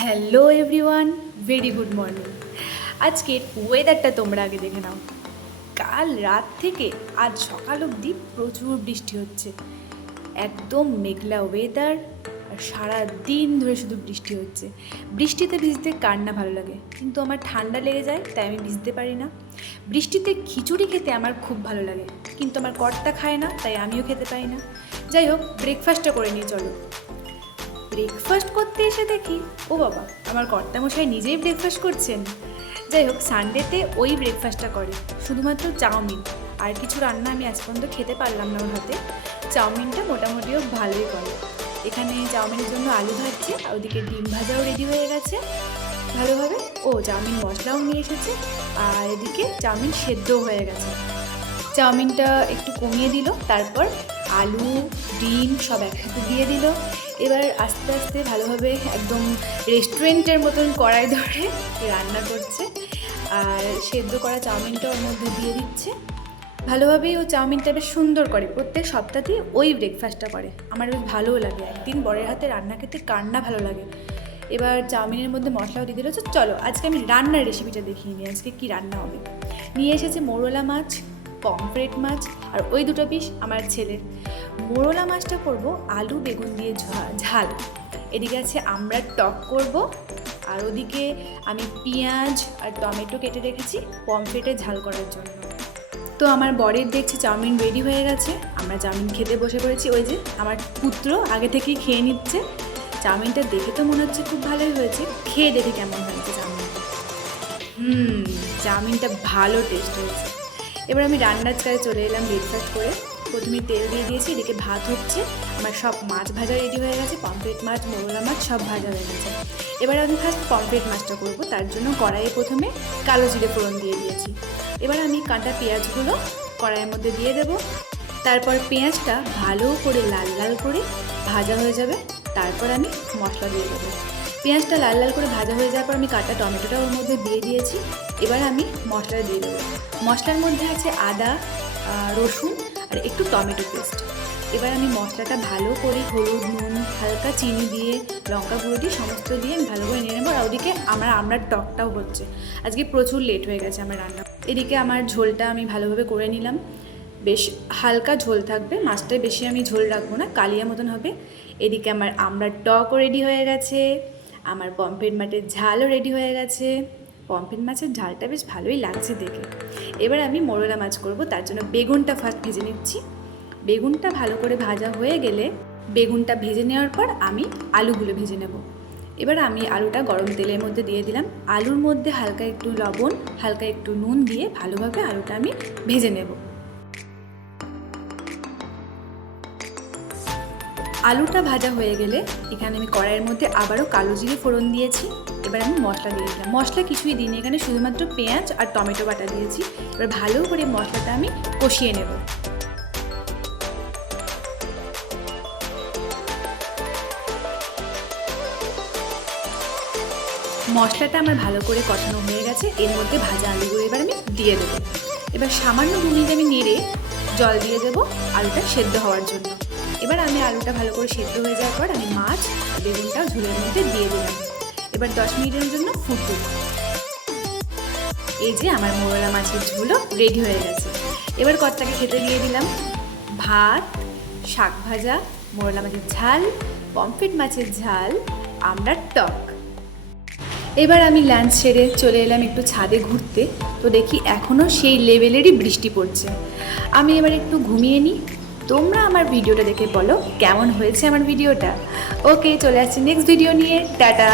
Hello everyone, very good morning. আজকের ওয়েদারটা তোমরা আগে দেখে নাও। কাল রাত থেকে আজ সকাল অবধি প্রচুর বৃষ্টি হচ্ছে, একদম মেঘলা ওয়েদার। আর সারা দিন ধরে শুধু বৃষ্টি হচ্ছে। বৃষ্টিতে ভিজতে কার না ভালো লাগে, কিন্তু আমার ঠান্ডা লেগে যায়, তাই আমি ভিজতে পারি না। বৃষ্টিতে খিচুড়ি খেতে আমার খুব ভালো লাগে, কিন্তু আমার কর্তা খায় না, তাই আমিও খেতে পারি না। যাই হোক, ব্রেকফাস্টটা করে নিয়ে চলো। ব্রেকফাস্ট করতে এসে দেখি, ও বাবা, আমার কর্তামশাই নিজেই ব্রেকফাস্ট করছেন। যাই হোক, সানডেতে ওই ব্রেকফাস্টটা করে, শুধুমাত্র চাউমিন। আর কিছু রান্না আমি আজ পর্যন্ত খেতে পারলাম না ওর হাতে। চাউমিনটা মোটামুটিও ভালোই করে। এখানে চাউমিনের জন্য আলু ভাজছে, আর ওদিকে ডিম ভাজাও রেডি হয়ে গেছে ভালোভাবে। ও চাউমিন মশলাও নিয়ে এসেছে, আর এদিকে চাউমিন সেদ্ধও হয়ে গেছে। চাউমিনটা একটু কমিয়ে দিল, তারপর আলু ডিম সব একসাথে দিয়ে দিল। এবার আস্তে আস্তে ভালোভাবে একদম রেস্টুরেন্টের মতন কড়াই ধরে রান্না করছে, আর সেদ্ধ করা চাউমিনটা ওর মধ্যে দিয়ে দিচ্ছে। ভালোভাবেই ও চাউমিনটা বেশ সুন্দর করে, প্রত্যেক সপ্তাহতেই ওই ব্রেকফাস্টটা করে। আমার বেশ ভালোও লাগে, একদিন বরের হাতে রান্না খেতে কার না ভালো লাগে। এবার চাউমিনের মধ্যে মশলাও দিয়ে দিল। চলো আজকে আমি রান্নার রেসিপিটা দেখিয়ে নিই, আজকে কী রান্না হবে। নিয়ে এসেছে মোরলা মাছ, পমফ্রেট মাছ, আর ওই দুটো পিস আমার ছেলের। মোরলা মাছটা করব আলু বেগুন দিয়ে ঝাল। এদিকে আছে আমরা টক করব, আর ওদিকে আমি পেঁয়াজ আর টমেটো কেটে রেখেছি পমফ্রেটের ঝাল করার জন্য। তো আমার বরের দেখছি চাউমিন রেডি হয়ে গেছে, আমরা চাউমিন খেতে বসে পড়েছি। ওই যে আমার পুত্র আগে থেকেই খেয়ে নিচ্ছে। চাউমিনটা দেখে তো মনে হচ্ছে খুব ভালোই হয়েছে, খেয়ে দেখে কেমন হয়েছে চাউমিনটা। চাউমিনটা ভালো টেস্ট হয়েছে। এবার আমি রান্নার কাজে চলে এলাম ব্রেকফাস্ট করে। প্রথমে তেল দিয়ে দিয়েছি, এদিকে ভাত হচ্ছে। আমার সব মাছ ভাজা রেডি হয়ে গেছে, পমফ্রেট মাছ মোরলা মাছ সব ভাজা হয়ে গেছে। এবার আমি ফার্স্ট পমফ্রেট মাছটা করব, তার জন্য কড়াইয়ে প্রথমে কালো জিরে ফোড়ন দিয়ে দিয়েছি। এবার আমি কাঁটা পেঁয়াজগুলো কড়াইয়ের মধ্যে দিয়ে দেব। তারপর পেঁয়াজটা ভালো করে লাল লাল করে ভাজা হয়ে যাবে, তারপর আমি মশলা দিয়ে দেবো। পেঁয়াজটা লাল লাল করে ভাজা হয়ে যাওয়ার পর আমি কাটা টমেটোটা ওর মধ্যে দিয়ে দিয়েছি। এবার আমি মশলা দিয়ে দেবো। মশলার মধ্যে আছে আদা, রসুন আর একটু টমেটো পেস্ট। এবার আমি মশলাটা ভালো করে হলুদ নুন হালকা চিনি দিয়ে লঙ্কা গুঁড়ো দিয়ে সমস্ত দিয়ে আমি ভালো করে নিয়ে নেবো। আর ওদিকে আমরা টকটাও হচ্ছে। আজকে প্রচুর লেট হয়ে গেছে আমার রান্না। এদিকে আমার ঝোলটা আমি ভালোভাবে করে নিলাম, বেশ হালকা ঝোল থাকবে, মাছটায় বেশি আমি ঝোল রাখবো না, কালিয়া মতন হবে। এদিকে আমরা টকও রেডি হয়ে গেছে, আমার পমফ্রেট মাছের ঝালও রেডি হয়ে গেছে। পমফ্রেট মাছের ঝালটা বেশ ভালোই লাগছে দেখে। এবার আমি মোরলা মাছ করব, তার জন্য বেগুনটা ফার্স্ট ভেজে নিচ্ছি। বেগুনটা ভালো করে ভাজা হয়ে গেলে বেগুনটা ভেজে নেওয়ার পর আমি আলুগুলো ভেজে নেব। এবার আমি আলুটা গরম তেলের মধ্যে দিয়ে দিলাম। আলুর মধ্যে হালকা একটু লবণ হালকা একটু নুন দিয়ে ভালোভাবে আলুটা আমি ভেজে নেব। আলুটা ভাজা হয়ে গেলে এখানে আমি কড়াইয়ের মধ্যে আবারও কালো জিরে ফোড়ন দিয়েছি। এবার আমি মশলা দিয়ে দিলাম। মশলা কিছুই দিইনি, এখানে শুধুমাত্র পেঁয়াজ আর টমেটো বাটা দিয়েছি। এবার ভালো করে মশলাটা আমি কষিয়ে নেব। মশলাটা আমার ভালো করে কষানো হয়ে গেছে, এর মধ্যে ভাজা আলুগুলো এবার আমি দিয়ে দেবো। এবার সামান্য 2 মিনিট আমি নেড়ে জল দিয়ে দেবো আলুটা সেদ্ধ হওয়ার জন্য। এবার আমি আলুটা ভালো করে সেদ্ধ হয়ে যাওয়ার পর আমি মাছ আর বেগুনটা ঝোলের মধ্যে দিয়ে দিলাম। এবার 10 মিনিটের জন্য ফুটুক। এই যে আমার মোরলা মাছের ঝোলও রেডি হয়ে গেছে। এবার কর্তাকে খেতে দিয়ে দিলাম ভাত, শাক ভাজা, মোরলা মাছের ঝাল, পমফ্রেট মাছের ঝাল, আমরা টক। এবার আমি লাঞ্চ সেরে চলে এলাম একটু ছাদে ঘুরতে। তো দেখি এখনও সেই লেভেলেরই বৃষ্টি পড়ছে। আমি এবার একটু ঘুমিয়ে নিই। তোমরা আমার ভিডিওটা দেখে বলো কেমন হয়েছে আমার ভিডিওটা। ওকে, চলে আসছি নেক্সট ভিডিও নিয়ে। টাটা।